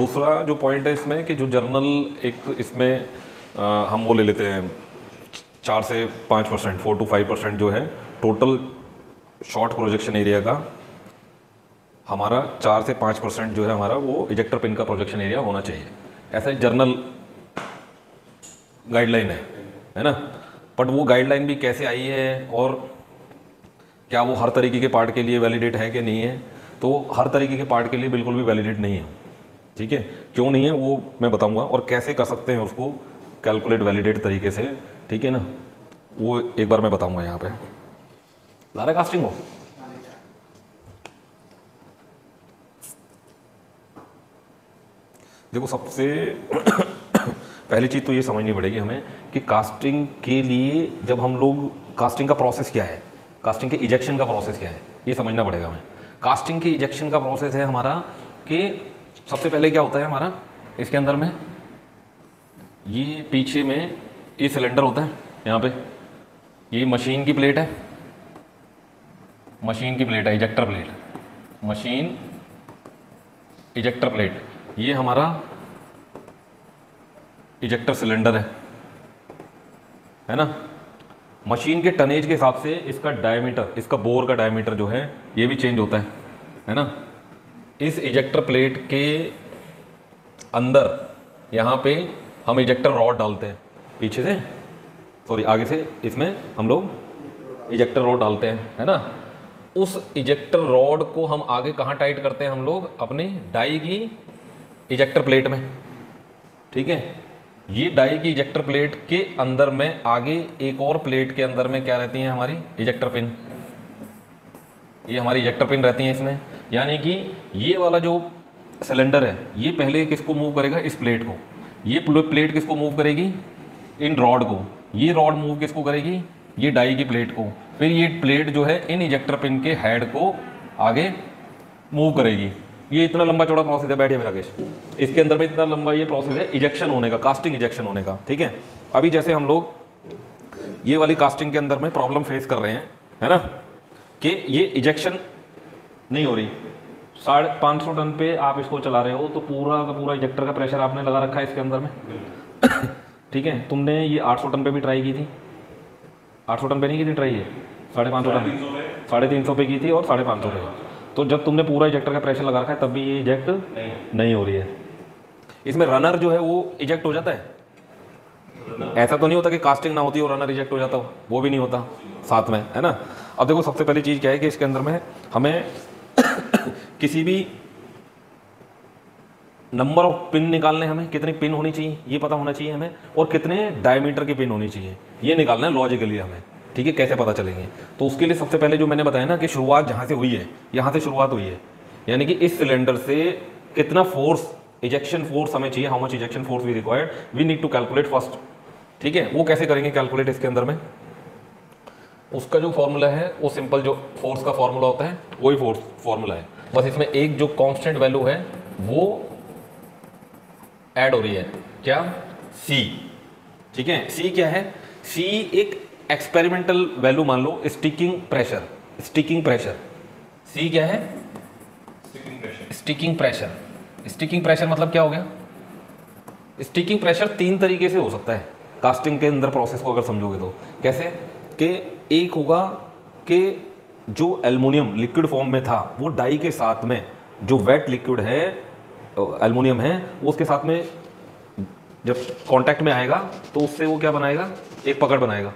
दूसरा जो पॉइंट है इसमें कि जो जर्नल एक इसमें हम वो ले लेते हैं 4 से 5%, 4 to 5% जो है टोटल शॉर्ट प्रोजेक्शन एरिया का, हमारा 4 से 5% जो है हमारा वो इजेक्टर पिन का प्रोजेक्शन एरिया होना चाहिए। ऐसा जर्नल गाइडलाइन है ना। बट वो गाइडलाइन भी कैसे आई है और क्या वो हर तरीके के पार्ट के लिए वैलिडेट है कि नहीं है, तो हर तरीके के पार्ट के लिए बिल्कुल भी वैलिडेट नहीं है। ठीक है, क्यों नहीं है वो मैं बताऊंगा, और कैसे कर सकते हैं उसको कैलकुलेट वैलिडेट तरीके से। ठीक है ना, वो एक बार मैं बताऊंगा यहाँ पे। लारा कास्टिंग हो देखो, सबसे पहली चीज़ तो ये समझनी पड़ेगी हमें कि कास्टिंग के लिए जब हम लोग, कास्टिंग का प्रोसेस क्या है, कास्टिंग के इजेक्शन का प्रोसेस क्या है, ये समझना पड़ेगा हमें। कास्टिंग के इजेक्शन का प्रोसेस है हमारा कि सबसे पहले क्या होता है हमारा, इसके अंदर में ये पीछे में ये सिलेंडर होता है, यहाँ पे ये मशीन की प्लेट है, मशीन की प्लेट है, ejector plate, machine ejector plate, ये हमारा इजेक्टर सिलेंडर है ना। मशीन के टनेज के हिसाब से इसका डायमीटर, इसका बोर का डायमीटर जो है ये भी चेंज होता है ना। इस इजेक्टर प्लेट के अंदर यहाँ पे हम इजेक्टर रॉड डालते हैं, पीछे से सॉरी आगे से, इसमें हम लोग इजेक्टर रॉड डालते हैं, है ना। उस इजेक्टर रॉड को हम आगे कहाँ टाइट करते हैं हम लोग, अपने डाई की इजेक्टर प्लेट में। ठीक है, ये डाई की इजेक्टर प्लेट के अंदर में आगे एक और प्लेट के अंदर में क्या रहती है हमारी इजेक्टर पिन, ये हमारी इजेक्टर पिन रहती है इसमें। यानी कि ये वाला जो सिलेंडर है ये पहले किसको मूव करेगा, इस प्लेट को, ये प्लेट किसको मूव करेगी, इन रॉड को, ये रॉड मूव किसको करेगी, ये डाई की प्लेट को, फिर ये प्लेट जो है इन इजेक्टर पिन के हेड को आगे मूव करेगी। ये इतना लंबा चौड़ा प्रोसेस है, बैठिए राकेश, इसके अंदर में इतना लंबा ये प्रोसेस है इजेक्शन होने का, कास्टिंग इजेक्शन होने का। ठीक है, अभी जैसे हम लोग ये वाली कास्टिंग के अंदर में प्रॉब्लम फेस कर रहे हैं, है ना, कि ये इजेक्शन नहीं हो रही। 550 टन पे आप इसको चला रहे हो तो पूरा का पूरा इजेक्टर का प्रेशर आपने लगा रखा है इसके अंदर में। ठीक है, तुमने ये 800 टन पे भी ट्राई की थी, 800 टन पे नहीं की थी ट्राई, है 550 टन, 350 पे की थी और 550 पे। तो जब तुमने पूरा इजेक्टर का प्रेशर लगा रखा है तब भी ये इजेक्ट नहीं हो रही है। इसमें रनर जो है वो इजेक्ट हो जाता है, ऐसा तो नहीं होता कि कास्टिंग ना होती और रनर इजेक्ट हो जाता हो, वो भी नहीं होता साथ में, है ना। अब देखो सबसे पहली चीज़ क्या है कि इसके अंदर में हमें किसी भी नंबर ऑफ पिन निकालने, हमें कितनी पिन होनी चाहिए ये पता होना चाहिए हमें, और कितने डायमीटर की पिन होनी चाहिए ये निकालना है लॉजिकली हमें। ठीक है, कैसे पता चलेंगे, तो उसके लिए सबसे पहले जो मैंने बताया ना कि शुरुआत जहाँ से हुई है, यहाँ से शुरुआत हुई है, यानी कि इस सिलेंडर से कितना फोर्स, इजेक्शन फोर्स हमें चाहिए, how much ejection force we required, we need to calculate first. ठीक है, वो कैसे करेंगे कैलकुलेट इसके अंदर में, उसका जो फॉर्मूला है वो सिंपल जो फोर्स का फॉर्मूला होता है वही फोर्स फॉर्मूला है, बस इसमें एक जो कांस्टेंट वैल्यू है वो ऐड हो रही है, क्या, सी। ठीक है, सी क्या है, सी एक एक्सपेरिमेंटल वैल्यू मान लो, स्टिकिंग प्रेशर, स्टिकिंग प्रेशर, सी क्या है, स्टिकिंग प्रेशर। स्टिकिंग प्रेशर मतलब क्या हो गया, स्टिकिंग प्रेशर 3 तरीके से हो सकता है कास्टिंग के अंदर प्रोसेस को अगर समझोगे तो। कैसे कि एक होगा कि जो एल्युमिनियम लिक्विड फॉर्म में था वो डाई के साथ में जो वेट लिक्विड है एल्युमिनियम है वो उसके साथ में जब कांटेक्ट में आएगा तो उससे वो क्या बनाएगा, एक पकड़ बनाएगा,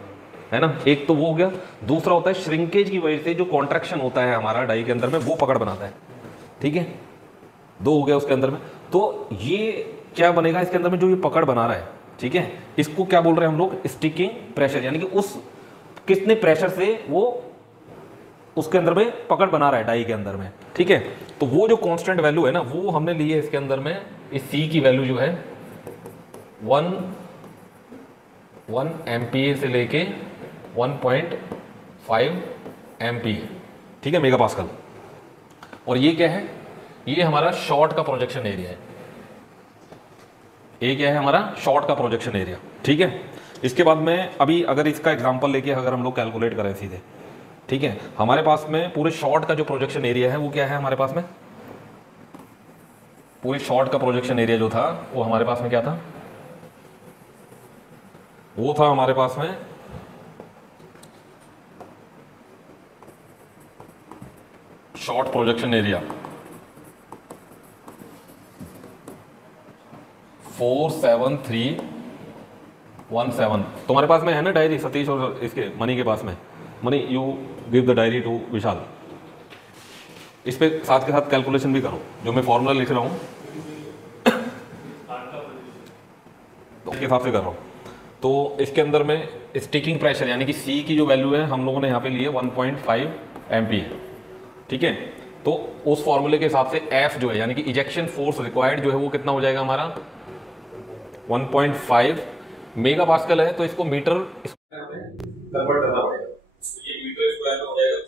है ना। एक तो वो हो गया, दूसरा होता है श्रिंकेज की वजह से जो कॉन्ट्रैक्शन होता है हमारा डाई के अंदर में वो पकड़ बनाता है। ठीक है, 2 हो गया उसके अंदर में। तो ये क्या बनेगा इसके अंदर में, जो ये पकड़ बना रहा है, ठीक है, इसको क्या बोल रहे हैं हम लोग, स्टिकिंग प्रेशर, यानी कि उस कितने प्रेशर से वो उसके अंदर में पकड़ बना रहा है डाई के अंदर में। ठीक है, तो वो जो कांस्टेंट वैल्यू है ना वो हमने ली है इसके अंदर में, इस सी की वैल्यू जो है 1 एम्पीयर से लेके 1.5 एम्पीयर। ठीक है, मेगा पास्कल। और ये क्या है, ये हमारा शॉर्ट का प्रोजेक्शन एरिया है, ये क्या है हमारा शॉर्ट का प्रोजेक्शन एरिया। ठीक है, इसके बाद में अभी अगर इसका एग्जांपल लेके अगर हम लोग कैलकुलेट करें सीधे, ठीक है, हमारे पास में पूरे शॉर्ट का जो प्रोजेक्शन एरिया है वो क्या है हमारे पास में, पूरी शॉर्ट का प्रोजेक्शन एरिया जो था वो हमारे पास में क्या था, वो था हमारे पास में शॉर्ट प्रोजेक्शन एरिया 47317। तुम्हारे पास में है ना डायरी सतीश और इसके मनी के पास में? Money you give the diary to Vishal. इस पे साथ के साथ कैलकुलेशन भी करो जो मैं फॉर्मूला लिख रहा हूं तो उसके हिसाब से कर रहा हूं। तो इसके अंदर में स्टिकिंग प्रेशर यानी कि सी की जो वैल्यू है हम लोगों ने यहाँ पे लिए 1.5 MPa, ठीक है। तो उस फॉर्मूले के हिसाब से एफ जो है यानी कि इजेक्शन फोर्स रिक्वायर्ड जो है वो कितना हो जाएगा हमारा 1.5 मेगा पास्कल है। तो इसको मीटर कन्वर्ट करना पड़ेगा। ये मीटर स्क्वायर में हो जाएगा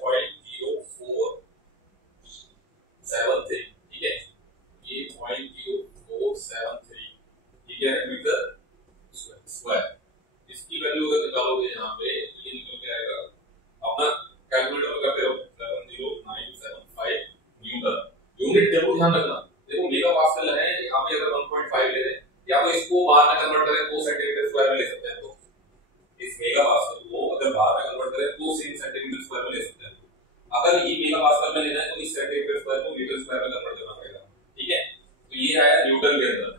0.0473, ठीक है। ये 0.0473 ठीक है मीटर स्क्वायर। इसकी वैल्यू अगर निकालोगे यहाँ पे ये निकल के आएगा, अपना कैलकुलेटर करते रहो 70975 न्यूटन। यूनिट जरूर ध्यान रखना, देखो मेगा पास्कल है, यहाँ पे अगर 1.5 ले रहे हैं या तो इसको बार में कन्वर्ट करें तो सेंटीमीटर स्क्वायर में ले सकते हैं। तो इस मेगा पास्कल को अगर बार में कन्वर्ट करें तो सेंटीमीटर स्क्वायर में ले सकते हैं। अगर ये मेगा पास्कल में लेना है तो इस सेंटीमीटर स्क्वायर को मीटर स्क्वायर में कन्वर्ट करना पड़ेगा, ठीक है। तो ये आया न्यूटन के अंदर,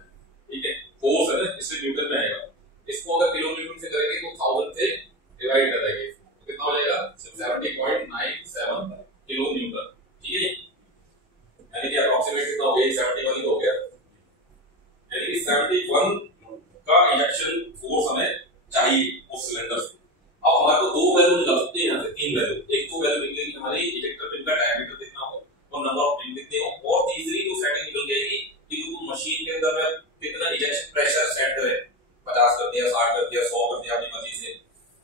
ठीक है। फोर्स है ना, इससे न्यूटन में आएगा। इसको अगर किलोमीटर से करेंगे तो 1000 से डिवाइड कर देंगे, तो कितना हो जाएगा 70.97 किलो न्यूटन, ठीक है। यानी कि अप्रोक्सीमेट कितना हो गया, 71 हो गया। यानी कि 71 का इंजेक्शन फोर्स हमें चाहिए उस सिलेंडर से। अब हमारे को दो वैल्यू निकाल सकते हैं, यहाँ से तीन वैल्यू। एक तो वैल्यू निकलेगी हमारी इजेक्टर पिन का डायमीटर कितना हो और नंबर ऑफ पिन कितने हो, और तीसरी जो सेटिंग निकल जाएगी कि तुम मशीन के अंदर में कितना इंजेक्शन प्रेशर सेट करे, 50 कर दिया, 60 कर दिया, 100 कर दिया अपनी मर्जी से,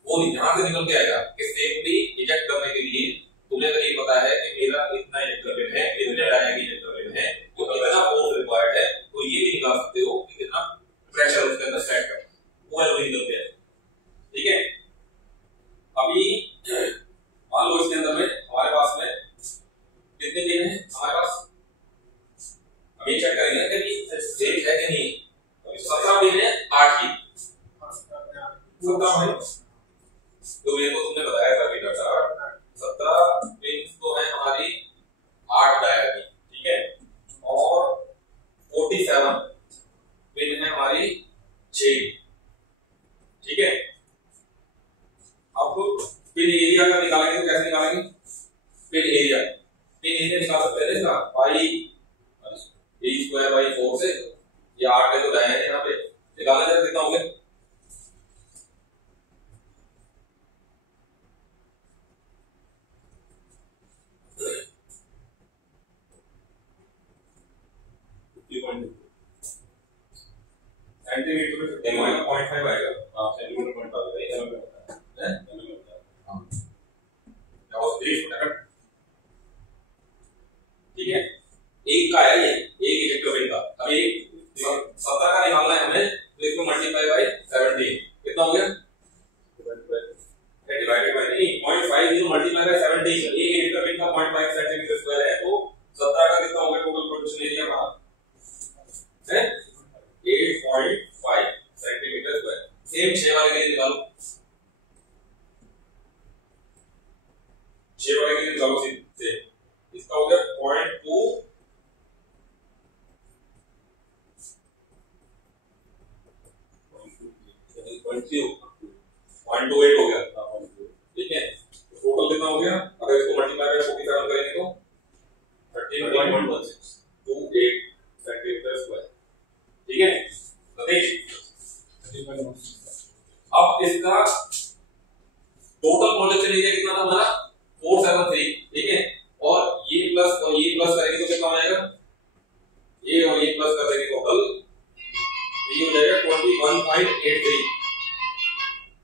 वो यहां से निकल के आएगा कि सेफली इजेक्ट करने के लिए तुम्हें अगर ये पता है कि मेरा इतना इजेक्टर पिन है, इतने डायरेक्ट इजेक्टर पिन है, तो इतना फोर्स रिक्वायर्ड है, तो ये भी निकाल सकते हो कि कितना प्रेशर उसके अंदर सेट कर, वो वैल्यू निकल के आएगा, ठीक है। अभी मान लो इसके अंदर में हमारे पास में कितने पिन है हमारे पास, अभी चेक करेंगे कि सेफ है कि नहीं। 17 पिन है 8 की, 17 है तो मेरे को तुमने बताया था कि 17 पिन तो है हमारी 8 डायल की, ठीक है। और 47 पिन है हमारी 6, ठीक है। अब तो पिन एरिया का निकालेंगे तो कैसे निकालेंगे, पिन एरिया निकाल सकते हैं इसका पाई a स्क्वायर बाई 4 से, ये 8 है तो डायन है, यहाँ पे निकाला जाए कितना हो गया, सेंटीमीटर में 0.5 आएगा। हां सेंटीमीटर 0.5 आएगा, एमएम में होता है, एमएम में होता है। हां क्या वो 30 सेकंड, ठीक है। एक का है ये, एक इजेक्टर पिन का। अब ये 17 का निकालना है हमें, तो इसको मल्टीप्लाई बाय 17 कितना हो गया, डिवाइडेड बाय नहीं 0.5 मल्टीप्लाई बाय 17, एक इजेक्टर पिन का 0.5 सेंटीमीटर स्क्वायर है, तो 17 का कितना हो गया टोटल प्रोडक्शन एरिया हमारा है 8.5 सेंटीमीटर स्क्वायर। सेम 6 वाले के लिए निकालो, 6 वाले के लिए निकालो से इसका हो गया 0.2 0.28 हो गया, ठीक है। टोटल कितना हो गया, अगर इसको मल्टीप्लाई बाय 47 करेंगे तो 13.1628 सेंटीमीटर स्क्वायर, ठीक है। सतीश अब इसका टोटल प्रोजेक्शन एरिया कितना था हमारा 473, ठीक है। और ये प्लस करेंगे तो कितना हो जाएगा, ये और ये प्लस कर देंगे टोटल ये हो जाएगा 21.83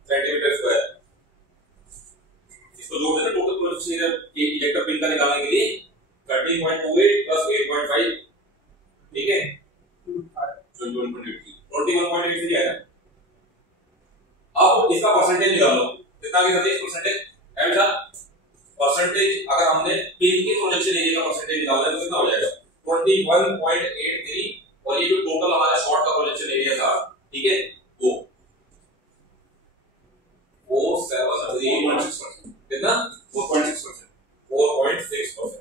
सेंटीमीटर स्क्वायर। इसको जोड़ देना total projection area ejector pin का निकालने के लिए 13.28 प्लस 8.5, ठीक है 21.83 आया। अब इसका परसेंटेज निकालो, कितना की सतीश परसेंटेज, ऐसा परसेंटेज अगर हमने पिन के प्रोजेक्शन एरिया का परसेंटेज निकालना है तो कितना हो जाएगा 21.83 और ये जो टोटल हमारा शॉर्ट का प्रोजेक्शन एरिया था, ठीक है, वो 473 कितना 4.6%, 4.6%,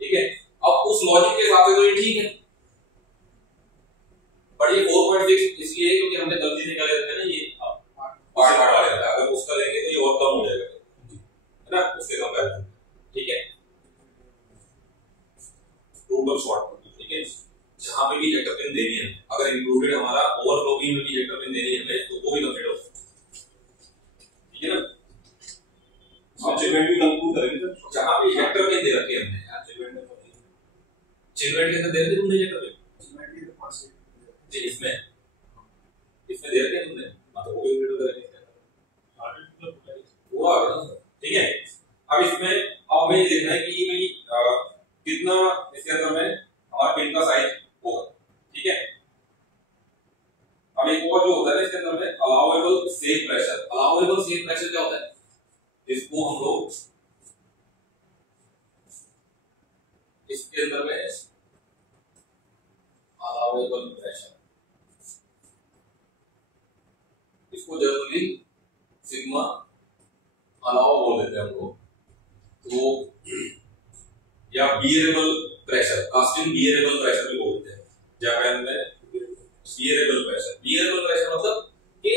ठीक है। अब उस लॉजिक के हिसाब से तो ये ठीक है, पर ये 4.6 इसलिए क्योंकि हमने गलती से क्या ले रखा है ना, ये पार्ट हटा लिया था। अगर उसका लेंगे तो ये और कम हो जाएगा, है ना, उसके कंपैरिजन, ठीक है। टोटल शॉर्ट, ठीक है, जहां पे भी इजेक्टर पिन देनी है, अगर इंक्लूडेड हमारा ओवरफ्लो बीम में भी इजेक्टर पिन देनी है हमें, तो वो भी कंसीडर हो, ठीक है ना। चिलवेंट भी कंक्लूड करेंगे जहां पे इजेक्टर पिन दे रखे हैं हमने, यार चिलवेंट के अंदर दे रखे तुमने इजेक्टर पिन, चिलवेंट के पास जी, इसमें दे रखे हैं तुमने, मतलब वो भी इंक्लूड करेंगे वो आ गया, ठीक है। अब इसमें हमें ये देखना है कि भाई कितना इसके अंदर में हमारा पिन का साइज होगा, ठीक है। अब एक और जो होता है इसके अंदर में allowable safe pressure, allowable safe pressure क्या होता है, इसको हम लोग इसके अंदर में अलाउएबल प्रेशर, इसको जनरली सिग्मा अलाउ बोल देते हैं हम लोग, तो या bearable pressure, casting bearable pressure भी बोलते हैं जापान में। बियरेबल प्रेशर, बियरेबल प्रेशर मतलब कि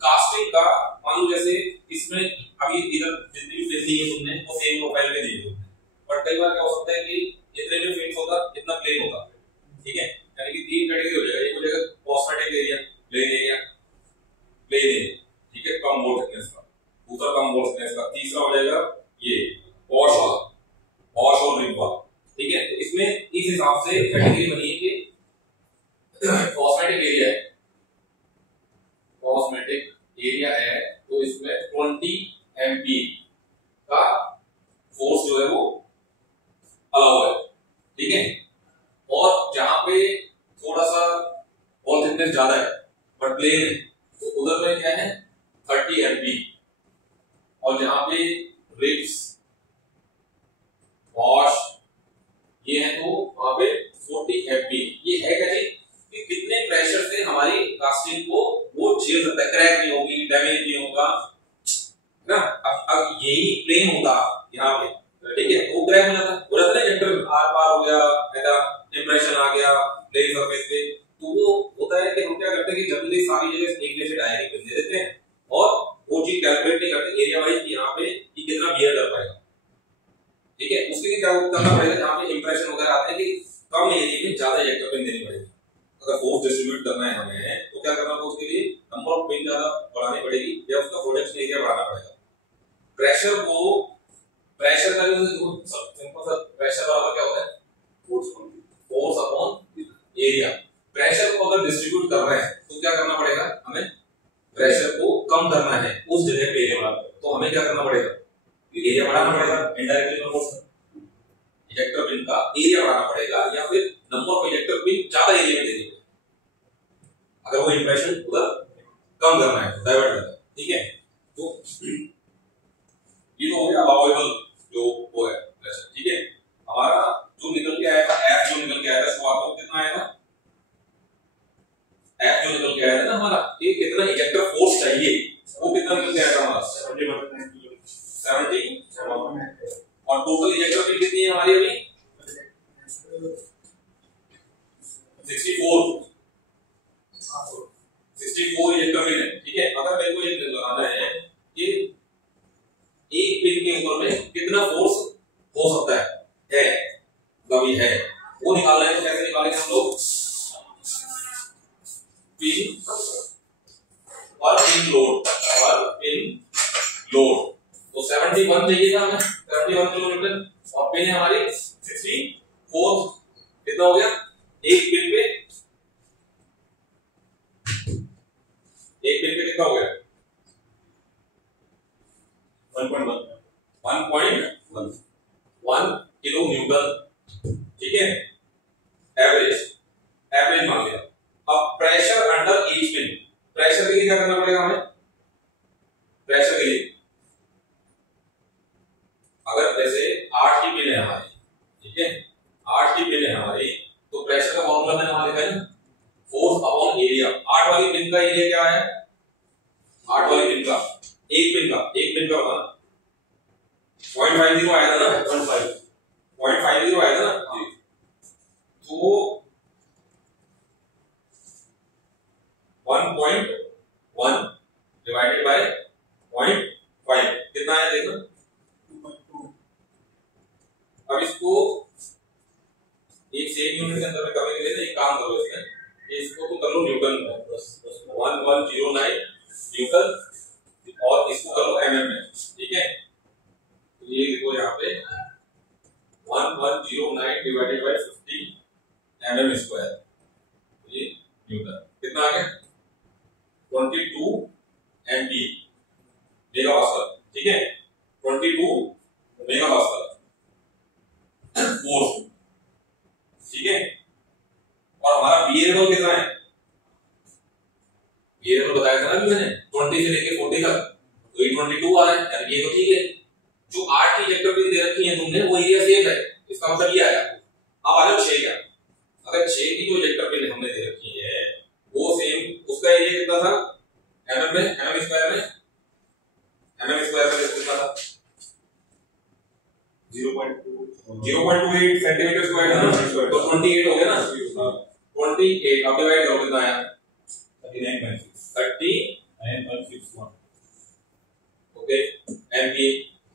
कास्टिंग का, मान लो जैसे इसमें अभी इधर जितनी भी फिन दी है तुमने वो सेम प्रोफाइल में दी है तुमने, बट कई बार क्या हो सकता है कि इतने में फिन होगा इतना प्लेन होगा, ठीक है, यानी कि तीन कैटेगरी हो जाएगा। एक हो जाएगा cosmetic area, plain area, plain area, ठीक है, कम बोल थिकनेस का, दूसरा कम बोल थिकनेस का, तीसरा हो जाएगा ये वॉश वाला, वॉश और रिप वाला, ठीक है। तो इसमें इस हिसाब से कैटेगरी बनी है कि कॉस्मेटिक एरिया है, कॉस्मेटिक एरिया है तो इसमें 20 MPa का फोर्स जो है वो अलाउ है, ठीक है। और जहां पे थोड़ा सा वॉल थिकनेस ज्यादा है बट प्लेन है तो उधर में क्या है 30 MPa, और जहां पे रिप्स, वॉश ये है तो वहां पे 40 MPa। ये है क्या जी कि कितने प्रेशर से हमारी कास्टिंग को वो झेल सकता है, क्रैक नहीं होगी, डैमेज नहीं होगा ना। अब यही प्लेन होता यहाँ पे, ठीक है, वो क्रैक हो जाता है, इंटर आर पार हो गया, ऐसा इंप्रेशन आ गया प्लेन सरफेस पे, तो वो होता है कि हम क्या करते हैं कि जनरली सारी जगह एक जैसे डायरेक्ट बन देते हैं और वो चीज कैलकुलेट नहीं करते एरिया वाइज कि यहाँ पे कि कितना बियर कर पाएगा, ठीक है। उसके लिए क्या करना पड़ेगा, जहाँ पे इंप्रेशन वगैरह आते हैं कि कम एरिया में ज्यादा इजेक्टर पिन देनी पड़ेगी। अगर फोर्स डिस्ट्रीब्यूट करना है हमें तो क्या करना होगा, उसके लिए नंबर ऑफ पिन ज्यादा बढ़ानी पड़ेगी या उसका प्रोडक्शन एरिया बढ़ाना पड़ेगा। प्रेशर को, प्रेशर का जो सिंपल सा प्रेशर वाला क्या होता है, फोर्स अपॉन एरिया। प्रेशर को अगर डिस्ट्रीब्यूट कर रहे हैं तो क्या करना पड़ेगा हमें, प्रेशर को कम करना है उस जगह पे एरिया बढ़ाना, तो हमें क्या करना पड़ेगा, एरिया बढ़ाना पड़ेगा, इनडायरेक्टली प्रोपोर्शनल इजेक्टर पिन का एरिया बढ़ाना पड़ेगा, या फिर नंबर ऑफ इजेक्टर पिन ज्यादा एरिया में देनी पड़ेगी अगर वो इंप्रेशन उधर कम करना है, डाइवर्ट करना है, ठीक है। तो ये तो हो गया अलाउएबल जो वो है प्रेशर, ठीक है। हमारा जो निकल के आया था, एफ जो निकल के आया था शुरुआत में कितना आया था, एफ जो निकल के आया था ना हमारा, ये कितना इजेक्टर फोर्स चाहिए, वो कितना निकल के आया था हमारा 70, और टोटल इजेक्टर पिन कितनी है हमारी अभी 64 इजेक्टर पिन है, ठीक है। अगर मेरे को ये लगाना है कि एक पिन के ऊपर में कितना फोर्स हो सकता है कभी है, वो निकालना है तो कैसे निकालेंगे हम लोग, पिन और पिन लोड, और पिन लोड, तो 71 चाहिए था हमें, 71 किलोमीटर, और पिन है हमारी 64, कितना हो गया, एक पिन पे कितना हो गया 1.1 किलो न्यूटन, ठीक है, एवरेज मान लिया। अब pressure under each pin, pressure के लिए क्या करना पड़ेगा हमें, प्रेशर के लिए अगर जैसे 8 की पिन है हमारी, ठीक है, 8 की पिन है हमारी, तो प्रेशर का फॉर्मूला मैंने पिन का एरिया क्या है, 8 वाले पिन का, एक पिन का बताना 0.50 आया था ना, 0.50 आया था ना। तो 1.1 डिवाइडेड बाय 0.5 कितना है देखो। अब इसको एक सेम यूनिट के अंदर में करने के लिए एक काम करो, इसको तुम कर लो न्यूटन में, 1109 न्यूटन, और इसको कर लो mm में, ठीक है। ये देखो यहाँ पे 1109 डिवाइडेड बाय 50 mm स्क्वायर, ये न्यूटन कितना आ गया 22 MPa मेगापास्कल, ठीक है 22 मेगापास्कल फोर्स, ठीक है। और हमारा वेरिएबल कितना है, वेरिएबल बताया था ना अभी मैंने 20 से लेके 40 तक, तो ये 22 आ रहा है, यानी ये तो ठीक है। जो 8 की इलेक्ट्रिक पिन दे रखी है तुमने वो एरिया सेम है, इसका मतलब ये आया। अब आ जाओ 6 का, अगर 6 की जो इलेक्ट्रिक पिन हमने दे रखी है वो सेम, उसका एरिया कितना था mm में, mm स्क्वायर में कितना था 0.28 सेंटीमीटर स्क्वायर है ना, तो 28 हो गया ना, 28 अब डिवाइड करो कितना आया 39.61 ओके MPa,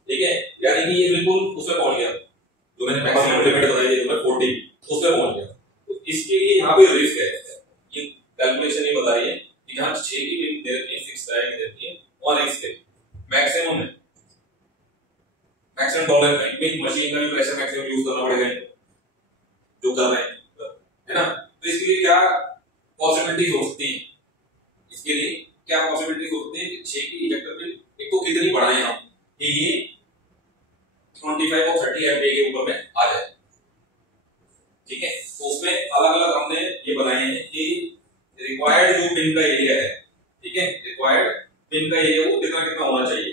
ठीक है। यानी कि ये बिल्कुल उसमें पहुंच गया जो मैंने मैक्सिमम लिमिट बताई थी तुम्हें 40, उसमें पहुंच गया। तो इसके लिए यहाँ पे रिस्क है, ये कैलकुलेशन ये बता रही है कि यहाँ 6 की वैल्यू दे रखी है, 6 तरह की दे रखी है, और x के मैक्सिमम है, मैक्सिमम डॉलर में मशीन का भी प्रेशर मैक्सिमम यूज करना पड़ेगा जो कर रहे हैं, है ना। तो इसके लिए क्या पॉसिबिलिटीज हो सकती है, इसके लिए क्या पॉसिबिलिटीज हो सकती है कि 6 की इजेक्टर पिन एक तो कितनी बढ़ाएं हम कि ये 25 और 30 एमपीए के ऊपर में आ जाए, ठीक है। तो उसमें अलग अलग हमने ये बनाए हैं कि रिक्वायर्ड जो पिन का एरिया है, ठीक है, रिक्वायर्ड पिन का एरिया वो कितना कितना होना चाहिए,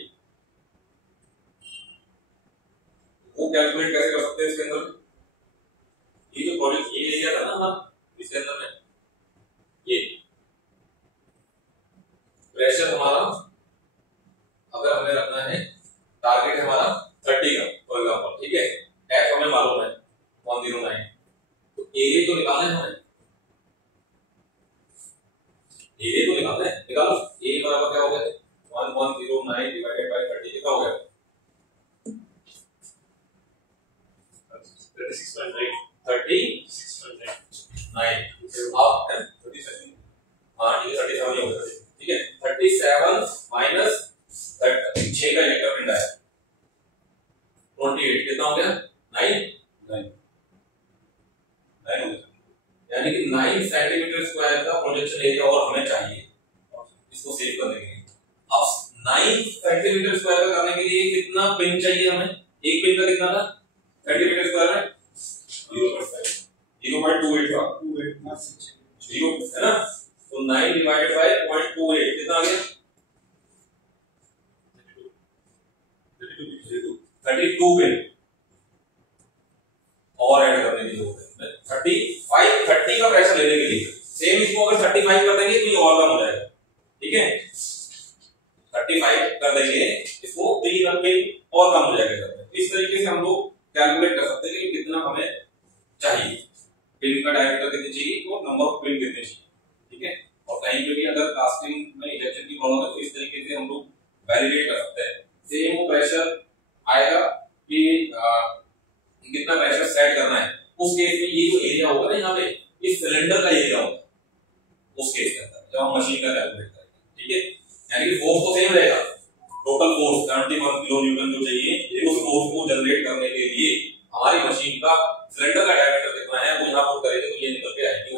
वो कैलकुलेट कैसे कर सकते हैं इसके अंदर। ये जो प्रोजेक्ट ये एरिया था ना हमारा, इसके अंदर में ये प्रेशर हमारा अगर हमें रखना है, टारगेट है हमारा 30 का फॉर एग्जांपल, ठीक है, एफ हमें मालूम है 109, तो एरिया तो निकालना है हमें, एरिया तो निकालना है, निकालो। ए बराबर क्या हो गया 1109 डिवाइडेड बाय 30 कितना हो गया 36.9 अब 37 हाँ ठीक है 37 हो गया, ठीक है 37 माइनस 6 का इलेक्ट्रिक पिन है 28 कितना हो गया 9 हो गया, यानी कि 9 सेंटीमीटर स्क्वायर का प्रोजेक्शन एरिया और हमें चाहिए इसको सेव करने के लिए। अब 9 सेंटीमीटर स्क्वायर का करने के लिए कितना पिन चाहिए हमें, एक पिन का कितना था सेंटीमीटर स्क्वायर में 0.28 था 0 है ना, तो 9 डिवाइडेड बाय 0.28 कितना आ गया 32 पिन और ऐड करने की जरूरत है 30 का प्रेशर लेने के लिए। सेम इसको अगर 35 कर देंगे तो ये और कम हो जाएगा, ठीक है 35 कर देंगे इसको तो ये पिन और कम हो जाएगा। इस तरीके से हम लोग कैलकुलेट कर सकते हैं कि कितना हमें चाहिए, पिन का डायमीटर कितनी चाहिए और नंबर ऑफ पिन कितने चाहिए, ठीक है। और कहीं पे भी अगर कास्टिंग में इंजेक्शन की प्रॉब्लम है तो इस तरीके से हम लोग वैलिडेट कर सकते हैं। सेम वो प्रेशर आएगा कि कितना प्रेशर सेट करना है, उस केस में ये जो एरिया होगा ना यहाँ पे इस सिलेंडर का एरिया होगा उस केस के अंदर जब हम मशीन का कैलकुलेट करेंगे, ठीक है। यानी कि फोर्स तो सेम रहेगा, टोटल फोर्स 71 किलो न्यूटन जो चाहिए, उस फोर्स को जनरेट करने के लिए हमारी मशीन का सिलेंडर का डायमीटर कितना है वो यहाँ पुट करेंगे तो ये निकल के आएगी